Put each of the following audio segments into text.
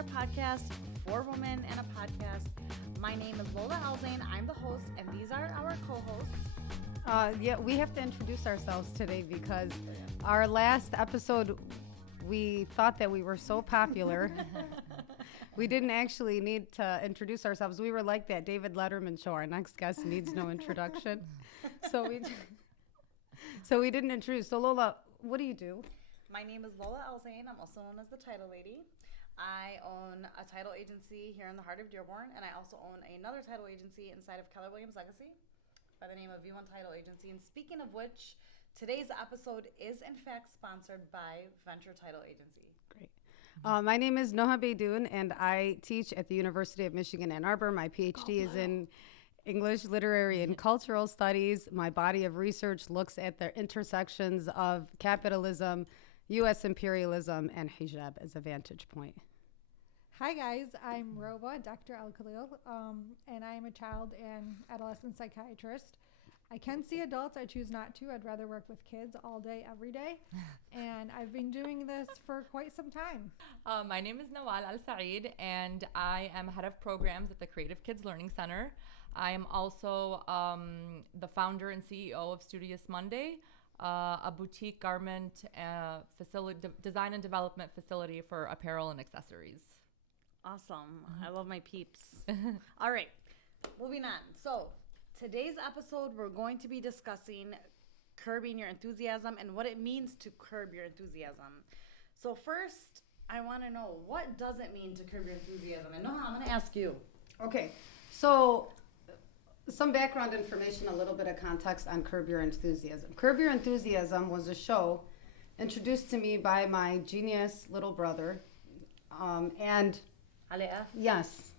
our podcast, For Women and a Podcast. My name is Lola Alzain. I'm the host, and these are our co-hosts. We have to introduce ourselves today because our last episode, we thought that we were so popular. We didn't actually need to introduce ourselves. We were like that David Letterman show. Our next guest needs no introduction. So we didn't introduce. So Lola, what do you do? My name is Lola Alzain. I'm also known as the Title Lady. I own a title agency here in the heart of Dearborn, and I also own another title agency inside of Keller Williams Legacy by the name of V1 Title Agency. And speaking of which, today's episode is in fact sponsored by Venture Title Agency. Great. My name is Noha Beydoun, and I teach at the University of Michigan, Ann Arbor. My PhD is in English, Literary, and Cultural Studies. My body of research looks at the intersections of capitalism, U.S. imperialism, and hijab as a vantage point. Hi guys, I'm Roba, Dr. Al-Khalil, and I am a child and adolescent psychiatrist. I can see adults, I choose not to. I'd rather work with kids all day, every day. And I've been doing this for quite some time. My name is Nawal Al-Saeed, and I am head of programs at the Creative Kids Learning Center. I am also the founder and CEO of Studious Monday, a boutique garment facility, design and development facility for apparel and accessories. Awesome. I love my peeps. All right, moving on. So today's episode, we're going to be discussing curbing your enthusiasm and what it means to curb your enthusiasm. So first, I want to know, what does it mean to curb your enthusiasm? And Noha, I'm going to ask you. Okay, so some background information, a little bit of context on Curb Your Enthusiasm. Curb Your Enthusiasm was a show introduced to me by my genius little brother. And Alea? yes.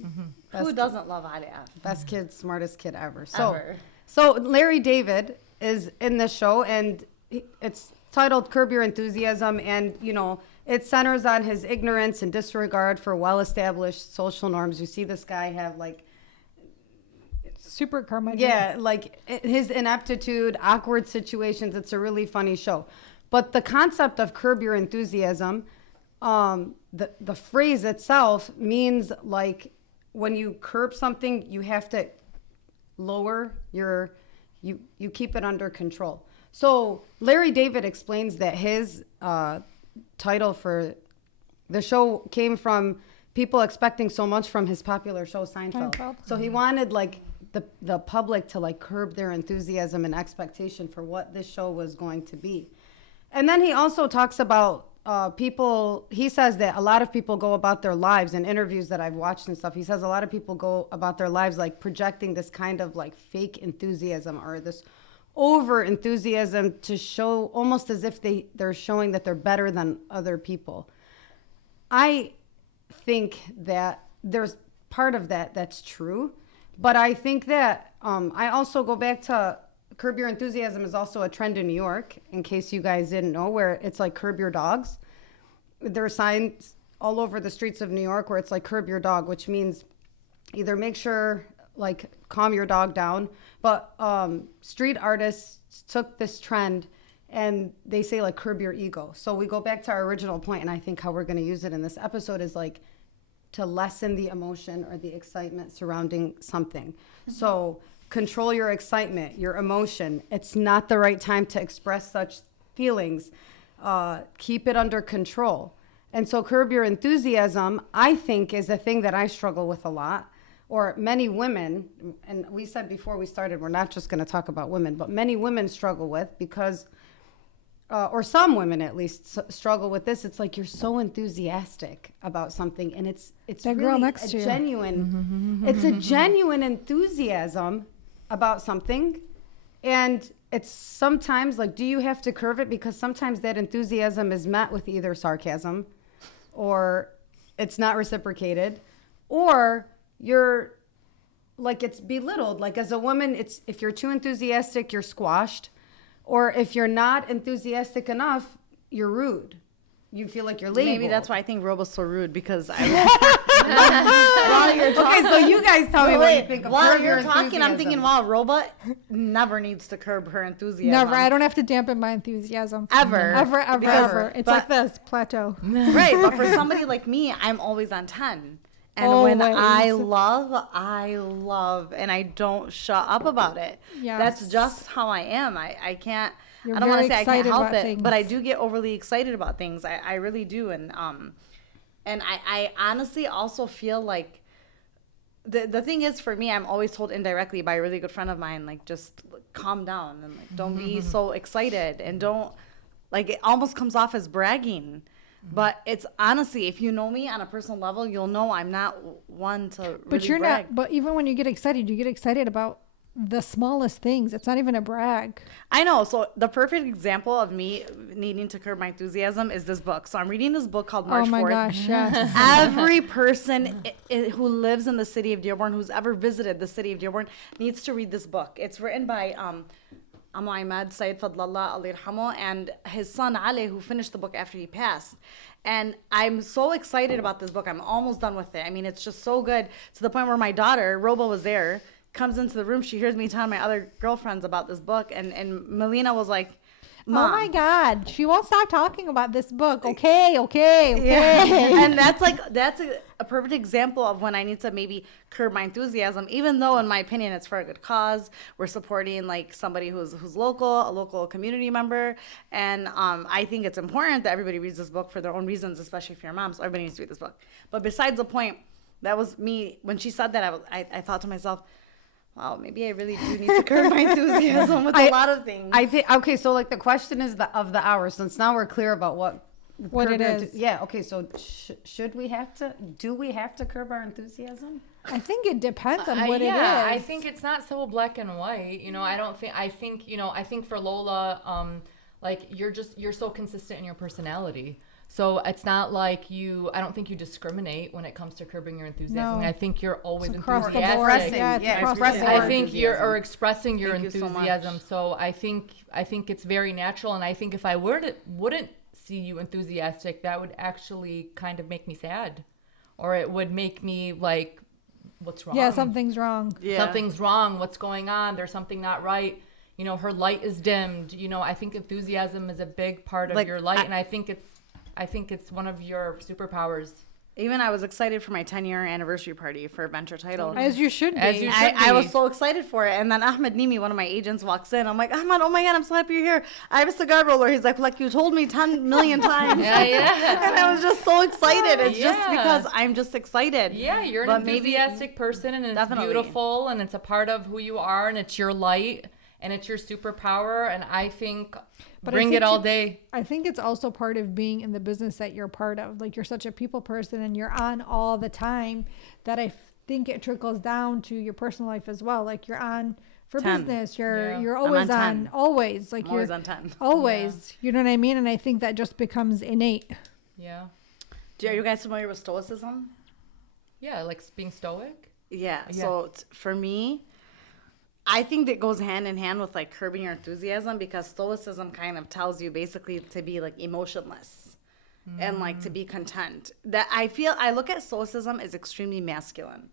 Mm-hmm. Who doesn't love Alea? Best kid, smartest kid ever. Ever. So Larry David is in the show, and it's titled Curb Your Enthusiasm, and, you know, it centers on his ignorance and disregard for well-established social norms. You see this guy have, like, Super curmudgeon. yeah, like his ineptitude, awkward situations. It's a really funny show. But the concept of curb your enthusiasm, the phrase itself means, like, when you curb something, you have to lower you keep it under control. So Larry David explains that his title for the show came from people expecting so much from his popular show Seinfeld. So he wanted, like, the public to, like, curb their enthusiasm and expectation for what this show was going to be. And then he also talks about people. He says that a lot of people go about their lives, in interviews that I've watched and stuff, he says a lot of people go about their lives, like, projecting this kind of, like, fake enthusiasm or this over enthusiasm to show, almost as if they're showing that they're better than other people. I think that there's part of that that's true, but I think that I also go back to Curb Your Enthusiasm is also a trend in New York, in case you guys didn't know, where it's like curb your dogs. There are signs all over the streets of New York where it's like curb your dog, which means either make sure, like, calm your dog down. But street artists took this trend and they say, like, curb your ego. So we go back to our original point, and I think how we're going to use it in this episode is, like, to lessen the emotion or the excitement surrounding something. Mm-hmm. So control your excitement, your emotion. It's not the right time to express such feelings. Keep it under control. And so curb your enthusiasm, I think, is a thing that I struggle with a lot, or many women, and we said before we started, we're not just going to talk about women, but many women struggle with, because or some women at least struggle with this. It's like you're so enthusiastic about something, and it's that really girl next a to you. genuine it's a genuine enthusiasm about something, and it's sometimes like, do you have to curve it? Because sometimes that enthusiasm is met with either sarcasm, or it's not reciprocated, or you're, like, it's belittled. Like, as a woman, it's, if you're too enthusiastic, you're squashed. Or if you're not enthusiastic enough, you're rude. you feel like you're labeled. Maybe that's why I think Robo's so rude because I. Okay, so you guys tell me what you think of While Curb Your you're talking, I'm thinking, Enthusiasm. wow, Robo never needs to curb her enthusiasm. Never. I don't have to dampen my enthusiasm. Ever. Ever. Because- Ever. It's but- like this plateau. Right, but for somebody like me, I'm always on 10. And when I Always. love, and I don't shut up about it. That's Yes. just how I am. I can't, You're I don't want to very say I can't excited help about it, but I things. do get overly excited about things. I really do. And I honestly also feel like the thing is for me, I'm always told indirectly by a really good friend of mine, like, just calm down and like, don't be so excited and don't, like, it almost comes off as bragging. But it's honestly, if you know me on a personal level, you'll know I'm not one to really But you're brag. not. But even when you get excited about the smallest things. It's not even a brag. I know. So the perfect example of me needing to curb my enthusiasm is this book. So I'm reading this book called March Oh my 4th. gosh, yes. Every person who lives in the city of Dearborn, who's ever visited the city of Dearborn, needs to read this book. It's written by Amu Ahmad Sayyid Fadlallah Ali Rahmo and his son Ali, who finished the book after he passed. And I'm so excited about this book. I'm almost done with it. I mean, it's just so good to the point where my daughter, Robo, was there, comes into the room. She hears me telling my other girlfriends about this book. And Melina was like, Mom. Oh my God, she won't stop talking about this book. Okay. Yeah. And that's a perfect example of when I need to maybe curb my enthusiasm, even though in my opinion it's for a good cause. We're supporting like somebody who's local, a local community member, and I think it's important that everybody reads this book for their own reasons, especially if you're a mom. So everybody needs to read this book. But besides the point, that was me when she said that. I thought to myself, wow, maybe I really do need to curb my enthusiasm with a lot of things. I think okay. So like the question is of the hour. Since now we're clear about what What curb it your is. Yeah. Okay. So should we have to? Do we have to curb our enthusiasm? I think it depends on what yeah, it I is. think it's not so black and white. You know, I think for Lola, like you're so consistent in your personality. So it's not like I don't think you discriminate when it comes to curbing your enthusiasm. No. I think you're always It's across the enthusiastic. board. Expressing, Yeah, it's yeah, across the expressing board. I think enthusiasm. expressing your Thank you so enthusiasm. much. So I think it's very natural, and I think if I wouldn't see you enthusiastic, that would actually kind of make me sad, or it would make me like, what's wrong? Yeah, something's wrong. Yeah. Something's wrong. What's going on? There's something not right. You know, her light is dimmed. You know, I think enthusiasm is a big part of Like, your light, and I think it's one of your superpowers. Even I was excited for my 10-year anniversary party for Venture Title. As you should be. As you should I was be. so excited for it. And then Ahmed Nimi, one of my agents, walks in. I'm like, Ahmed, oh my God, I'm so happy you're here. I have a cigar roller. He's like you told me 10 million times. Yeah. And I was just so excited. It's just Yeah. because I'm just excited. Yeah, you're an But maybe- enthusiastic person, and it's Definitely. beautiful, and it's a part of who you are, and it's your light, and it's your superpower. And I think But I bring think it all it- day. I think it's also part of being in the business that you're part of. Like, you're such a people person and you're on all the time that I think it trickles down to your personal life as well. Like, you're on for 10. business. Yeah. You're I'm always on on. 10. Always. Like, I'm always you're on 10. always. You know what I mean? And I think that just becomes innate. Yeah. Are you guys familiar with Stoicism? Yeah, like being stoic. Yeah. Yeah. So for me, I think that goes hand in hand with like curbing your enthusiasm, because Stoicism kind of tells you basically to be like emotionless and like to be content. That I look at Stoicism as extremely masculine.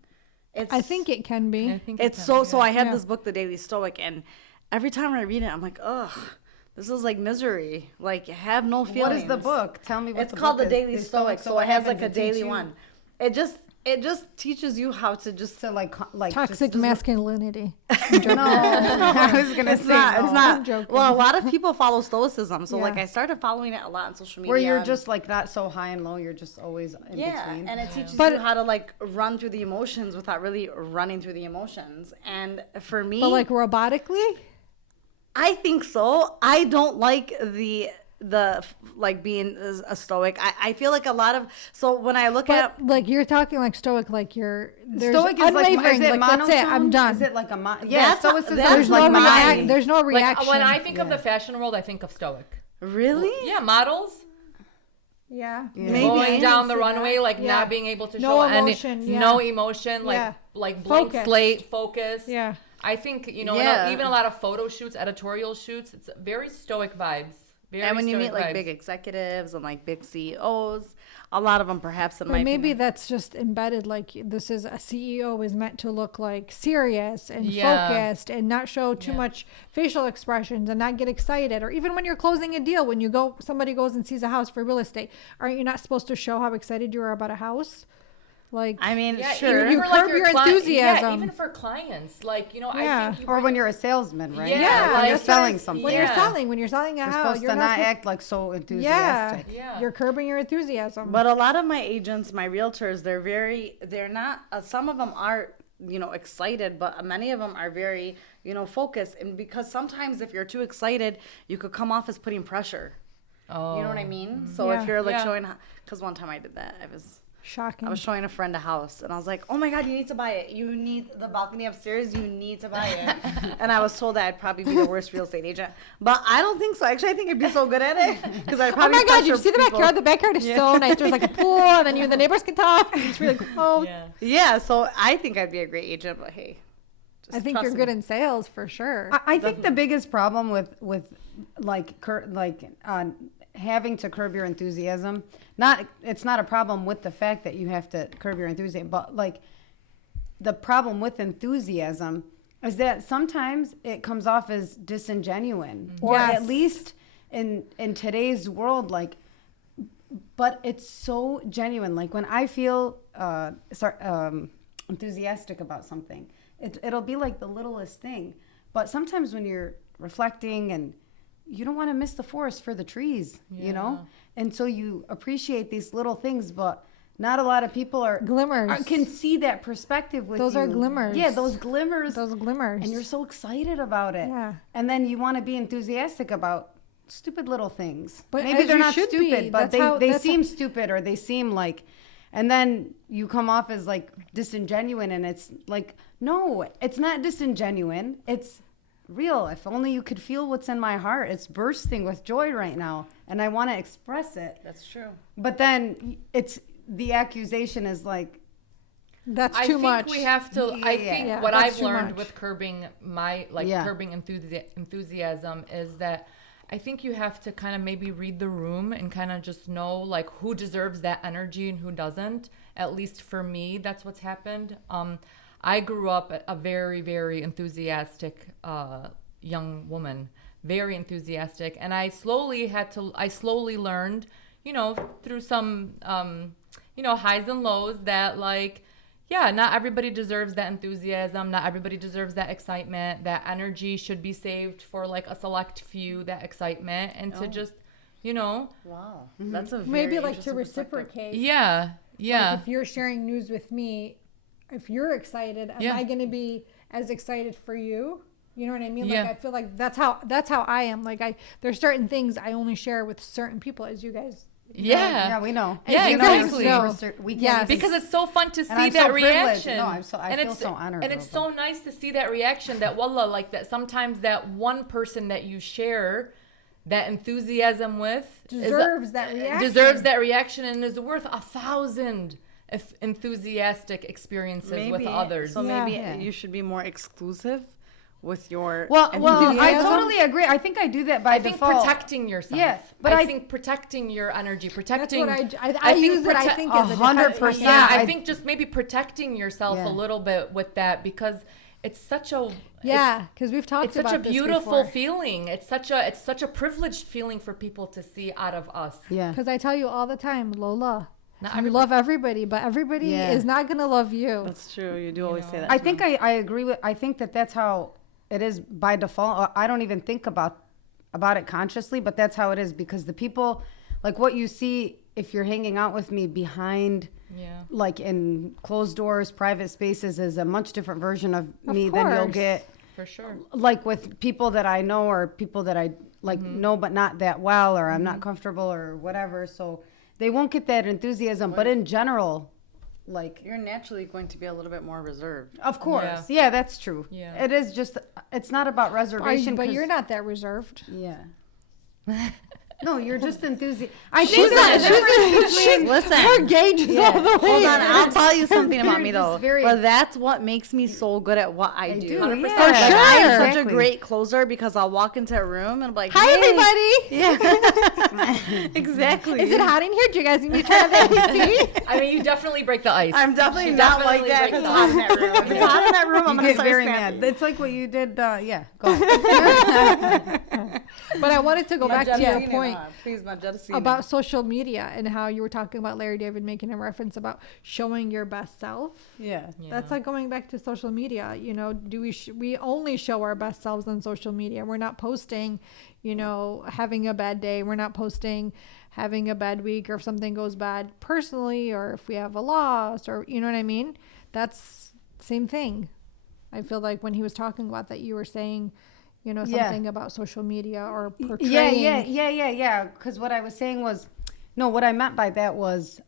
I think it can be. I think It's can, so I have Yeah. this book, The Daily Stoic, and every time I read it, I'm like, ugh, this is like misery. Like, have no feelings. What is the book? Tell me what It's the called book The is. Daily It's Stoic, so what it has happens? like a It teach daily you one. It just teaches you how to just. to like Toxic just- masculinity. No, I was gonna It's say not. no. It's not. I'm joking. Well, a lot of people follow Stoicism, so like Yeah. I started following it a lot on social media. Where you're and- just like not so high and low. You're just always in yeah, between. and it teaches But- you how to like run through the emotions without really running through the emotions. And for me, But like robotically? I think so. I don't like the like being a stoic. I feel like a lot of when I look But at like you're talking like stoic, like you're there's Stoic is like unwavering. is it Like, that's it. I'm monotone? done. Is it like a That's- stoicism that's is There's like no monotony. there's no Like reaction. when I think of Yeah. the fashion world, I think of stoic. really Yeah, models yeah. Yeah. Maybe. going down the see that. runway, like Yeah. not being able to No show emotion, any, yeah. no emotion, like Yeah. like blank Focused. slate, focus. Yeah. I think Yeah. even a lot of photo shoots, editorial shoots, it's very stoic vibes Very And when you stoic meet like vibes. big executives and like big CEOs, a lot of them perhaps in But my maybe opinion. that's just embedded. Like this is a CEO is meant to look like serious and Yeah. focused and not show too Yeah. much facial expressions and not get excited. Or even when you're closing a deal, when somebody goes and sees a house for real estate, aren't you not supposed to show how excited you are about a house? Like I mean, Yeah, sure. even You for, like, curb your Yeah, enthusiasm. even for clients, like Yeah. I think you Or bring when you're a salesman, right? Yeah, Like, like- when you're that's selling when something. you're Yeah. selling, when you're selling a You're house, supposed you're to not not supposed- act like so Yeah, enthusiastic. Yeah. you're curbing your enthusiasm. But a lot of my agents, my realtors, they're not, some of them are, excited, but many of them are very, focused. And because sometimes if you're too excited, you could come off as putting pressure. Oh. You know what I mean? So Yeah. if you're like Yeah. showing, because one time I did that, Shocking. I was showing a friend a house, and I was like, "Oh my God, you need to buy it! You need the balcony upstairs. You need to buy it." And I was told that I'd probably be the worst real estate agent, but I don't think so. Actually, I think I'd be so good at it because I Oh probably. my God! You pressure see the people. backyard? The backyard is so nice. There's like a pool, and then the neighbors can talk. It's really cool. Yeah. Yeah, so I think I'd be a great agent, but hey, I think you're trust good me. in sales for sure. I think the biggest problem with having to curb your enthusiasm, it's not a problem with the fact that you have to curb your enthusiasm, but like the problem with enthusiasm is that sometimes it comes off as disingenuine, or Yes. at least in today's world, like. But it's so genuine. Like when I feel enthusiastic about something, it'll be like the littlest thing. But sometimes when you're reflecting and you don't want to miss the forest for the trees, Yeah. and so you appreciate these little things, but not a lot of people Glimmers. can see that perspective with Those you. are glimmers. Yeah, those glimmers. Those glimmers. And you're so excited about it. Yeah. And then you want to be enthusiastic about stupid little things. But maybe as they're you not should be. stupid, but That's how- they that's seem stupid, or they seem like, and then you come off as like disingenuine, and it's like, no, it's not disingenuine. It's real. If only you could feel what's in my heart. It's bursting with joy right now, and I want to express it. That's true. But then it's the accusation is like, That's I too think much. we have to. I Yeah. think Yeah, what that's I've too learned much. with curbing Yeah. curbing enthusiasm is that I think you have to kind of maybe read the room and kind of just know like who deserves that energy and who doesn't. At least for me, that's what's happened. I grew up a very, very enthusiastic young woman, very enthusiastic, and I slowly learned, through some, highs and lows that like, yeah, not everybody deserves that enthusiasm. Not everybody deserves that excitement. That energy should be saved for like a select few, that excitement, and to just, Wow, that's a very Maybe like to interesting perspective. reciprocate. yeah, yeah. Like if you're sharing news with me, if you're excited, am Yeah. I going to be as excited for you? You know what I mean? Yeah. Like I feel like that's how I am. Like there's certain things I only share with certain people, as you guys. Yeah. yeah, we know. Yeah, We know you exactly. know. No. We can't Yes. even Because it's so fun to see I'm that so privileged. reaction. No, I and feel it's, so honored. And it's Robo. so nice to see that reaction that wallah, like that sometimes that one person that you share that enthusiasm with Deserves that reaction. deserves that reaction and is worth 1,000 enthusiastic experiences with others. So Yeah. maybe Yeah. you should be more exclusive with your. Well, I enthusiasm. totally agree. I think I do that by I think default. protecting yourself. Yeah, but I I- think protecting your energy, That's protecting. what I think use it. I prote- think as a 100%. Yeah, I I- think just maybe protecting yourself Yeah. a little bit with that because it's such a Yeah, because we've talked it's such about a this beautiful before. feeling. It's such a privileged feeling for people to see out of us. Yeah. Because I tell you all the time, Lola, Not you everybody- love everybody, but everybody Yeah. is not gonna love you. That's true. You do always say know. that. I to think me. I agree with. I think that's how it is by default. I don't even think about it consciously, but that's how it is because the people, like what you see if you're hanging out with me behind, Yeah. like in closed doors, private spaces, is a much different version of me than you'll course. get For sure. like with people that I know or people that I like Mm-hmm. know but not that well, or I'm not comfortable or whatever. So they won't get that enthusiasm. But in general, like, You're naturally going to be a little bit more reserved. of course, yeah, that's true. Yeah. It is just, it's not about reservation. But 'cause- you're not that reserved. Yeah. No, you're just enthusiastic. I She's think not- there's she's- listen. Her gauge is all the way. Hold on, I'll tell you something about me You're just though. very- But that's what makes me so good at what I do. do, 100%. yeah. For sure. I am such a Exactly. great closer because I'll walk into a room and be like, Hi, "Hey." everybody. Yeah. Exactly. Is it hot in here? Do you guys need me to turn on the AC? I mean, you definitely break the ice. I'm definitely She not definitely like that if breaks it's the hot in ice. that room. If it's hot in that room, I'm You gonna get start very snapping. mad. It's like what you did. Yeah, go ahead. But I wanted to go back to your point Please, Majestine. about social media and how you were talking about Larry David making a reference about showing your best self. Yeah. That's like going back to social media. You know, do we only show our best selves on social media? We're not posting, you know, having a bad day. We're not posting having a bad week or if something goes bad personally or if we have a loss or you know what I mean? That's same thing. I feel like when he was talking about that, you were saying, you know, Yeah. something about social media or portraying. Yeah. Because what I was saying was, no, what I meant by that was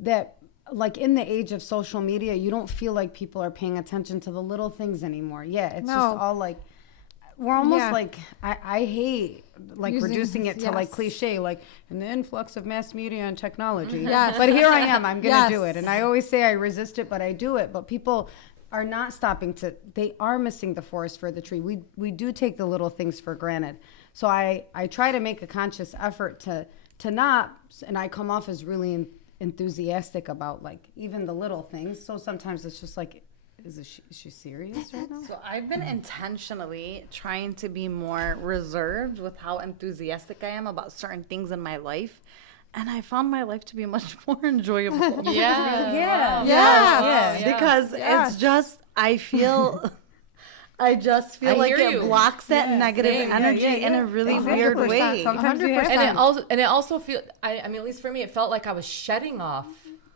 that, like, in the age of social media, you don't feel like people are paying attention to the little things anymore. Yeah, it's just No. all like, we're almost Yeah. like, I hate like Using- reducing it to like yes. cliche, like in the influx of mass media and technology. Yes. But here I am, I'm gonna do Yes. it, and I always say I resist it, but I do it. But people are not stopping to, they are missing the forest for the tree. We do take the little things for granted. So I try to make a conscious effort to not, and I come off as really enthusiastic about like even the little things. So sometimes it's just like, is she serious right now? So I've been intentionally trying to be more reserved with how enthusiastic I am about certain things in my life. And I found my life to be much more enjoyable. Yeah. Yeah. Wow. Yes. Wow. Yeah. Because Yes. it's just, I just feel I like hear it you. blocks that Yeah, negative same. Yeah, energy yeah, in yeah. a really 100%. weird way. Sometimes you have 100%. And it also feel I mean at least for me it felt like I was shedding off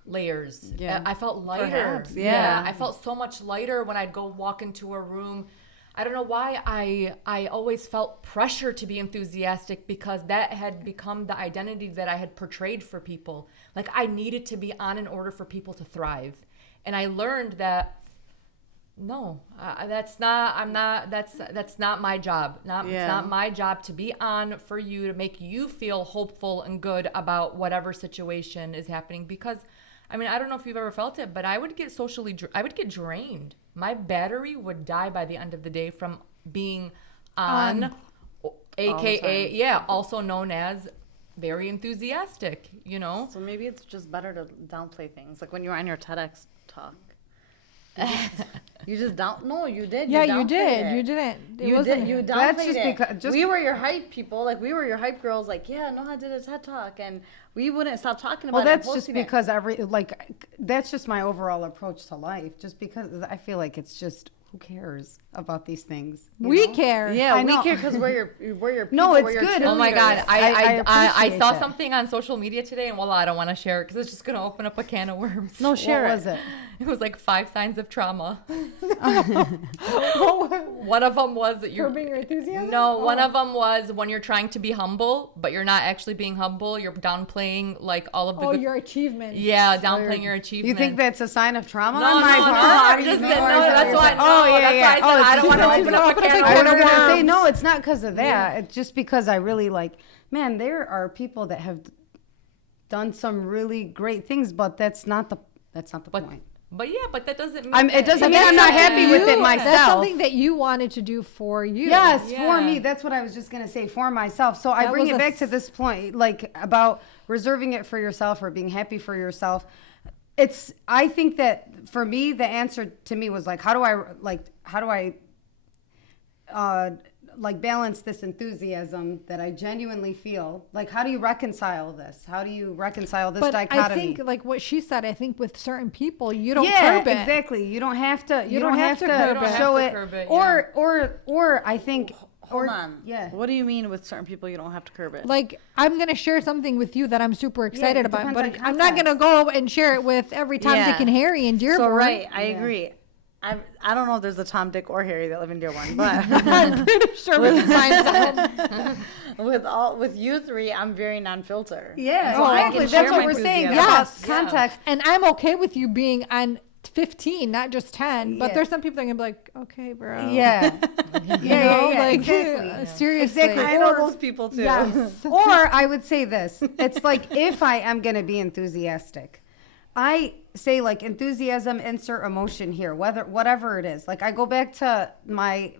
layers. Yeah. I felt lighter. Perhaps, yeah. I felt so much lighter when I'd go walk into a room. I don't know why I always felt pressure to be enthusiastic because that had become the identity that I had portrayed for people. Like I needed to be on in order for people to thrive. And I learned that no, that's not my job. It's Yeah. not my job to be on for you to make you feel hopeful and good about whatever situation is happening. Because, I mean, I don't know if you've ever felt it, but I would get I would get drained. My battery would die by the end of the day from being on. AKA, yeah, also known as very enthusiastic, you know? So maybe it's just better to downplay things. Like when you were on your TEDx talk. You just don't. No, you did. Yeah, you you downplayed did. it. You didn't. It You wasn't. did. You downplayed That's just it. because- we were your hype people. Like we were your hype girls. Like yeah, Noha did a TED talk, and we wouldn't stop talking about Well, it. and that's just posting it. because that's just my overall approach to life. Just because I feel like it's just, who cares about these things? you We know? care. Yeah, I we know. care because we're your No, people, it's we're your good. Oh my God, cheerleaders. I appreciate saw that. something on social media today, and I don't want to share it because it's just going to open up a can of worms. No, share What it. was it? It was like 5 signs of trauma. One of them was that you're. Curbing your enthusiasm? No, one Oh. of them was when you're trying to be humble, but you're not actually being humble. You're downplaying like all of the. Oh, good, your achievements. yeah, downplaying your You achievements. think that's a sign of trauma No, on my no, no. part? I'm just No, saying. or No, is it- that's why. Oh, no, yeah, that's yeah. why I said I it's don't want to just- open up a can of I was worms. gonna say no. It's not because of that. It's just because I really like. Man, there are people that have done some really great things, but that's not the But point. But yeah, but that doesn't mean. It doesn't But mean I'm that's not something happy with it you- myself. That's something that you wanted to do for you. Yes, Yeah. for me. That's what I was just gonna say, for myself. So I That bring was it a back to s- this point, like about reserving it for yourself or being happy for yourself. I think that for me, the answer to me was like, how do I balance this enthusiasm that I genuinely feel? Like, how do you reconcile this? How do you reconcile this But dichotomy? I think, like what she said, I think with certain people, you don't yeah, curb it. exactly. You don't have to. You, don't have to curb You don't have show to it. curb it, Or I think. Hold or- on. Yeah. What do you mean with certain people you don't have to curb it? Like, I'm going to share something with you that I'm super excited it about, depends but on I'm not going to go and share it with every Tom, Yeah. Dick, and Harry in Dearborn. So right, I Yeah. agree. I don't know if there's a Tom, Dick, or Harry that live in Dearborn, but I'm pretty sure we can find some. with you three, I'm very non-filter. Yeah, So I exactly. can That's share what my we're saying enthusiasm. about Yes. context. And I'm okay with you being on 15, not just 10. But Yeah. there's some people that are gonna be like, okay, bro. Yeah. Yeah, Like, exactly. seriously. Exactly. I know Or- those people too. Yes. Or I would say this. It's like if I am going to be enthusiastic, I say like enthusiasm, insert emotion here, whatever it is. Like I go back to my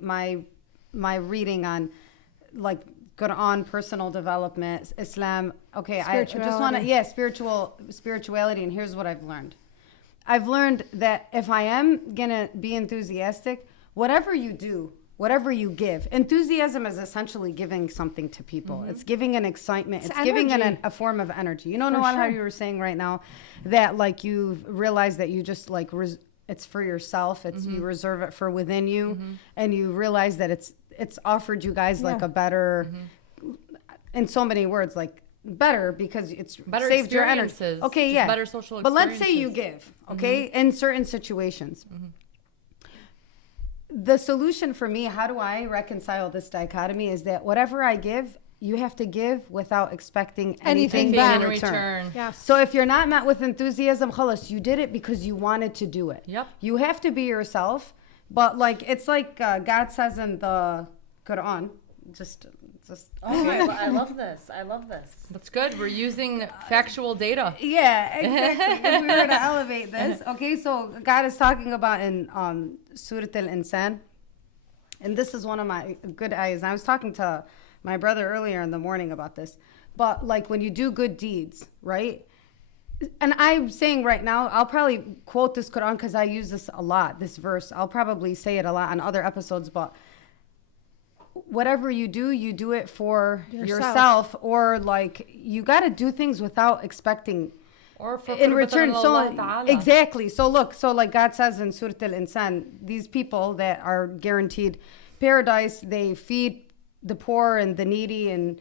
reading on like Quran, personal development, Islam. Okay, I just want to spirituality, and here's what I've learned. I've learned that if I am going to be enthusiastic, whatever you do, whatever you give, enthusiasm is essentially giving something to people. It's giving an excitement. It's giving energy. a form of energy. You know, Noel, how you were saying right now that like you've realized that you just like it's for yourself. It's you reserve it for within you, and you realize that it's offered you guys like a better, in so many words, like better because it's Better saved your energy. experiences, Okay, just yeah. better social But let's say you experiences. give, okay, in certain situations. The solution for me, how do I reconcile this dichotomy, is that whatever I give, you have to give without expecting anything Anything back back. in return. Yes. So if you're not met with enthusiasm, khalas, you did it because you wanted to do it. Yep. You have to be yourself, but like it's like God says in the Quran, just Okay, I love this. I love this. That's good. We're using factual data. yeah, exactly. If we were to elevate this, okay. So God is talking about in Surah Al-Insan, and this is one of my good ayahs. I was talking to my brother earlier in the morning about this, but like when you do good deeds, right? And I'm saying right now, I'll probably quote this Quran because I use this a lot, this verse. I'll probably say it a lot on other episodes, but whatever you do it for yourself, or like you got to do things without expecting Or for in return. So Allah Ta'ala. exactly. So look, so like God says in Surah Al-Insan, these people that are guaranteed paradise, they feed the poor and the needy, and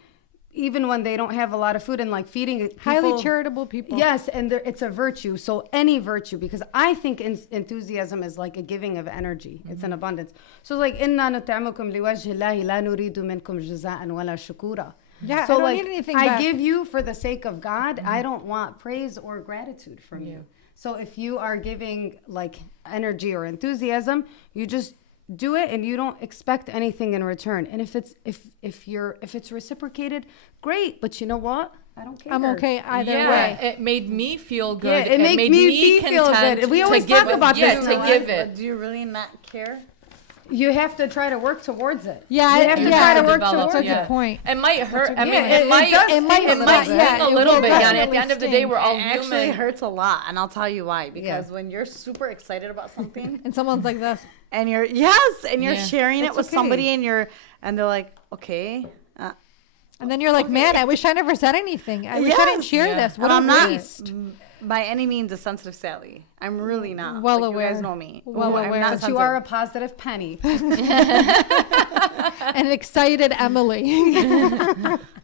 even when they don't have a lot of food, and like feeding people, Highly charitable people. Yes, and it's a virtue. So any virtue, because I think enthusiasm is like a giving of energy. It's an abundance. So like inna nut'imukum liwajhi llahi la nuridu minkum jaza'an wala shukura. Yeah, So I don't like need anything I back. give you for the sake of God. I don't want praise or gratitude from you. So if you are giving like energy or enthusiasm, you just do it and you don't expect anything in return. And if it's reciprocated, great. But you know what? I don't care. I'm okay either Yeah, way. it made me feel good. Yeah, it makes made me feel content good. We to always give talk it- about yeah, this. to give it. But do you really not care? You have to try to work towards it. Yeah, you have to yeah. try to work Develop, towards That's a it. good point. It might hurt. I mean, Yeah, it might. does it might sting a it little might- bit. yeah, sting a it little will bit. Yeah, and at definitely the end of the day, sting. we're all It actually human. hurts a lot, and I'll tell you why. Because when you're super excited about something, And someone's like this. and you're Yeah. sharing it It's with okay. somebody, and they're like, okay, And then you're like, man, I wish I never said anything. I wish I didn't Yes. share Yeah. this. What and a I'm not waste. by any means a sensitive Sally. I'm really not. Well Like, aware. You guys know me. Well I'm aware. not But you are a sensitive. positive penny. An excited Emily.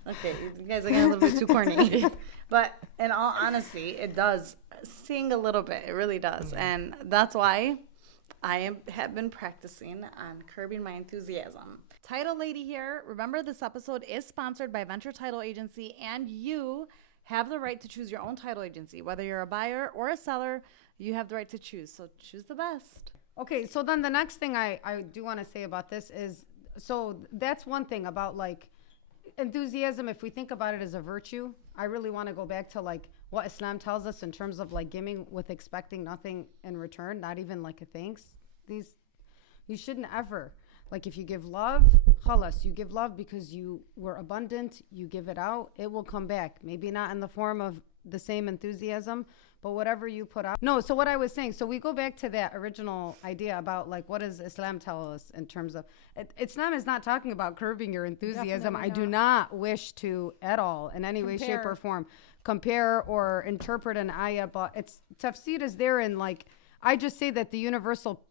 Okay, you guys are getting a little bit too corny. But in all honesty, it does sting a little bit. It really does. And that's why have been practicing on curbing my enthusiasm. Title Lady here. Remember, this episode is sponsored by Venture Title Agency, and you have the right to choose your own title agency. Whether you're a buyer or a seller, you have the right to choose. So choose the best. Okay, so then the next thing I do want to say about this is, so that's one thing about like enthusiasm. If we think about it as a virtue, I really want to go back to like what Islam tells us in terms of like giving with expecting nothing in return, not even like a thanks. You shouldn't ever, like if you give love, khalas, you give love because you were abundant, you give it out, it will come back. Maybe not in the form of the same enthusiasm, but whatever you put out. No, so what I was saying, so we go back to that original idea about like what does Islam tell us in terms of, Islam is not talking about curbing your enthusiasm. Definitely I do not wish to at all in any way, shape, or form compare or interpret an ayah, but it's tafsir is there, and like I just say that the universal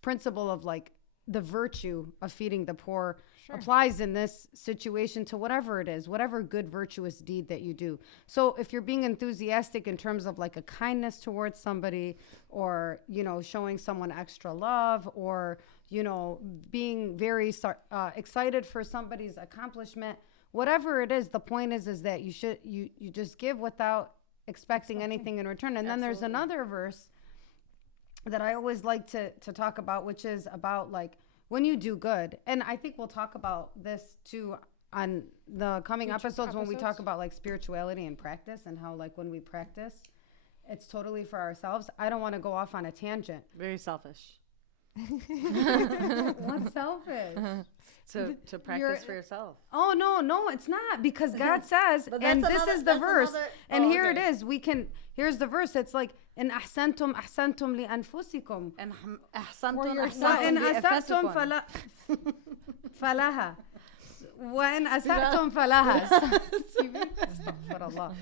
principle of like the virtue of feeding the poor applies in this situation to whatever it is, whatever good virtuous deed that you do. So if you're being enthusiastic in terms of like a kindness towards somebody, or showing someone extra love, or being very excited for somebody's accomplishment, whatever it is, the point is that you just give without expecting anything in return. And then there's another verse that I always like to talk about, which is about like when you do good. And I think we'll talk about this too on the coming Future episodes when we talk episodes? about like spirituality and practice and how like when we practice, it's totally for ourselves. I don't want to go off on a tangent. Very selfish. What's selfish? To practice for yourself. Oh no, it's not, because God says, But and that's this another- is the that's verse, another- and oh, here okay. it is. Here's the verse. It's like, in ahsantum ahsantum li anfusikum. And For أحسنتم yourself. وإن أحسنتم أسأتم لأنفسكم. فلها وإن أسأتم فلها. Astaghfirullah.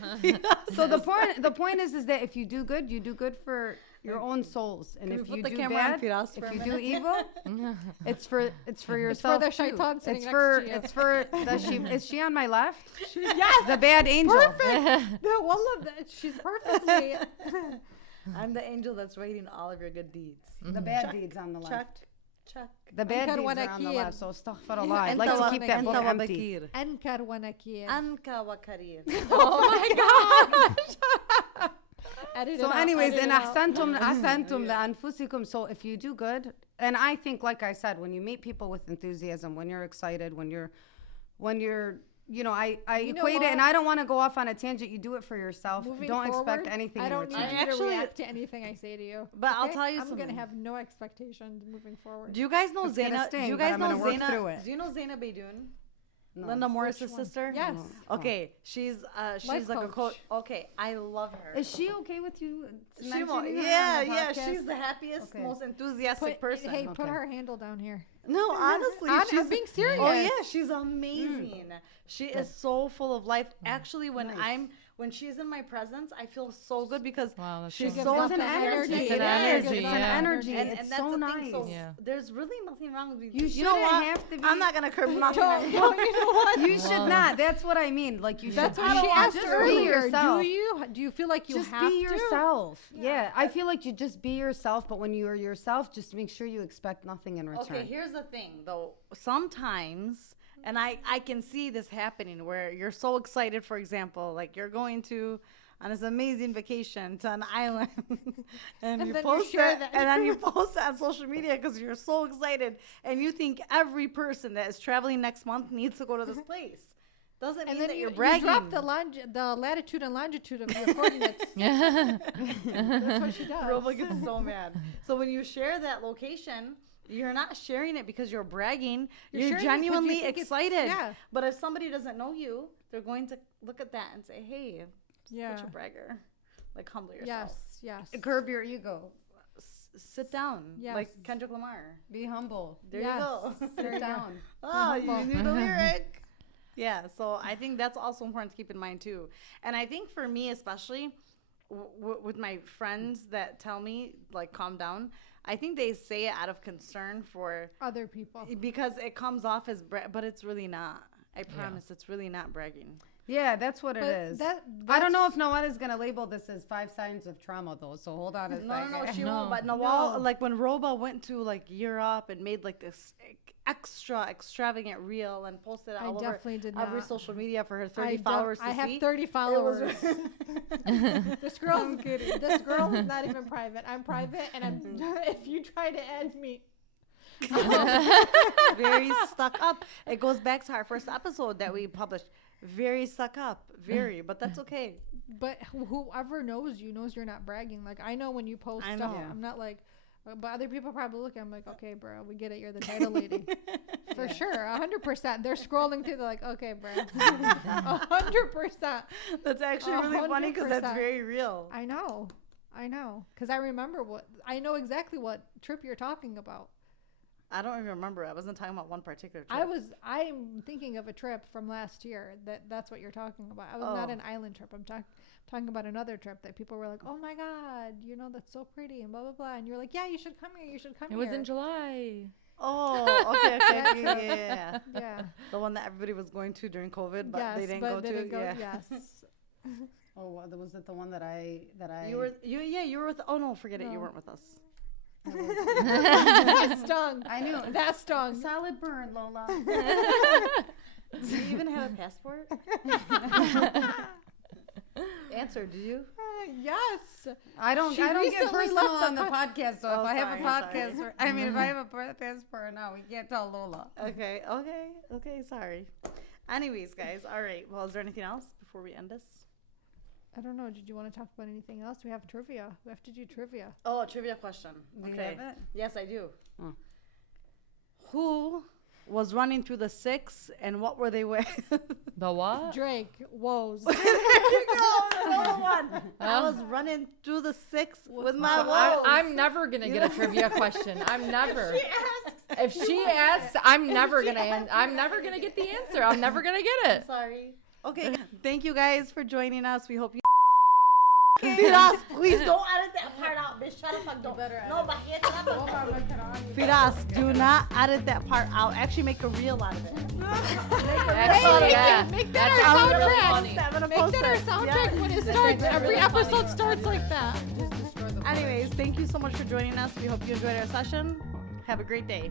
So the point is that if you do good, you do good for your own souls, and Can if we you put the do camera on bad, Firas for a if you minute? do evil, it's for yourself the too. shaitan sitting It's next for to you. it's for is she on my left? Yes. The bad angel. Perfect. No, wallah, she's perfectly. I'm the angel that's writing all of your good deeds. The bad deeds on the left. Check. The bad Ankar deeds wa are on the nakir. left. So astaghfirullah. I'd like to keep that book أنت empty. وبكير. Ankar wa nakir. أنك وكريم. Oh my gosh. Edit So it out, anyways, edit in it out. ahsantum ahsantum لأنفسكم. So if you do good, and I think, like I said, when you meet people with enthusiasm, when you're excited, when you're you know, I You know equate it, what? and I don't want to go off on a tangent. You do it for yourself. Moving Don't expect forward, anything I in don't need return. you Actually- to react to anything I say to you. But I'll okay? tell you I'm something. gonna have no expectations moving forward. Do you guys know It's gonna Zaina? sting, Do you but guys I'm know gonna work Zaina? through it. Do you know Zaina Beydoun? No. Linda Morris's one? sister? Yes. Okay, she's Life like a coach. coach. Okay, I love her. Is she okay with you? She mentioning won't- her on yeah, the yeah. podcast? She's the happiest, Okay. most enthusiastic person. Hey, put Okay. her handle down here. No, honestly, I'm she's being serious. Oh yeah, she's amazing. She is so full of life. Actually, when she's in my presence, I feel so good because Wow, that's she's so so nice. It's an energy. It's It an is. energy, It's yeah. an energy. and It's that's so the nice. thing. So Yeah. there's really nothing wrong with me. You know shouldn't what? have to be- I'm not gonna curb nothing. No, you know what? You should not. That's what I mean. Like you That's should. what she asked just earlier. be yourself. Do you feel like you Just have be to? yourself. Yeah, I feel like you just be yourself. But when you are yourself, just make sure you expect nothing in return. Okay, here's the thing though. Sometimes, and I can see this happening where you're so excited, for example, like you're going to on this amazing vacation to an island and you then you post share it that. and then you post it on social media because you're so excited and you think every person that is traveling next month needs to go to this place. Doesn't mean And then that you, you're you bragging. drop the latitude and longitude of your coordinates. That's what she does. Roba gets so mad. So when you share that location, you're not sharing it because you're bragging. You're You're, sharing it 'cause you genuinely think it's- excited. yeah. But if somebody doesn't know you, they're going to look at that and say, "Hey, Yeah. such a bragger." Like humble Yes. yourself. Yes. Curb your ego. Sit down. Yes. Like Kendrick Lamar. Be humble. There Yes. you go. Sit down. Oh, you humble. knew the lyric. Yeah, so I think that's also important to keep in mind too. And I think for me, especially with my friends that tell me like calm down, I think they say it out of concern for Other people. because it comes off as but it's really not. I promise, it's really not bragging. Yeah, that's what it But is. that- I don't know that's- if Nawal is gonna label this as 5 signs of trauma though. So hold on a second. No, she No. won't. But Nawal, like when Roba went to like Europe and made like this extra extravagant reel and posted it I all over definitely did every not. social media for her 30 followers to I have see. 30 It was- followers. This girl, this girl is not even private. I'm private, and I'm. If you try to add me, very stuck up. It goes back to our first episode that we published. Very stuck up, but that's okay. but whoever knows you knows you're not bragging. Like I know when you post I stuff, know. I'm not like. But other people probably look. I'm like, okay, bro, we get it. You're the title lady, for sure, 100%. They're scrolling through. They're like, okay, bro, 100%. That's actually really funny because that's 100%. very real. I know, because I remember I know exactly what trip you're talking about. I don't even remember. I wasn't talking about one particular trip. I'm thinking of a trip from last year. That's what you're talking about. I was not Oh. an island trip. I'm talking about another trip that people were like, "Oh my god, that's so pretty," and blah blah blah. And you're like, "Yeah, you should come here. You should come It here." was in July. Oh, okay, yeah. Yeah. The one that everybody was going to during COVID, but yes, they didn't but go they to. didn't go. Yeah. Yes. Oh, was it the one that I? You were with. Oh no, forget it. You No. weren't with us. That stung. I knew. That stung. Solid burn, Lola. Do you even have a passport? answer, do you? Yes. I don't She get recently personal left the on the podcast, so Oh, if I have sorry, a podcast, if I have a podcast for her now, we can't tell Lola. Okay, sorry. Anyways, guys, all right. Well, is there anything else before we end this? I don't know. Did you want to talk about anything else? We have trivia. We have to do trivia. Oh, a trivia question. Do you Okay. have it? Yes, I do. Oh. Who was running through the six and what were they with? The what? Drake, woes. There you go, another one. I was running through the six with my woes. I'm never gonna get a trivia question. I'm never. If she asks, I'm never gonna. I'm never gonna get the answer. I'm never gonna get it. Sorry. Okay, thank you guys for joining us. We hope you. Firas, please don't edit that part out, bitch. Shut up and don't. No, but Firas, do not edit that part out. Actually, make a reel out of it. Actually, yeah. Make that That's our actually really soundtrack. funny. Make that our soundtrack when it starts. Every episode starts like that. Anyways, thank you so much for joining us. We hope you enjoyed our session. Have a great day.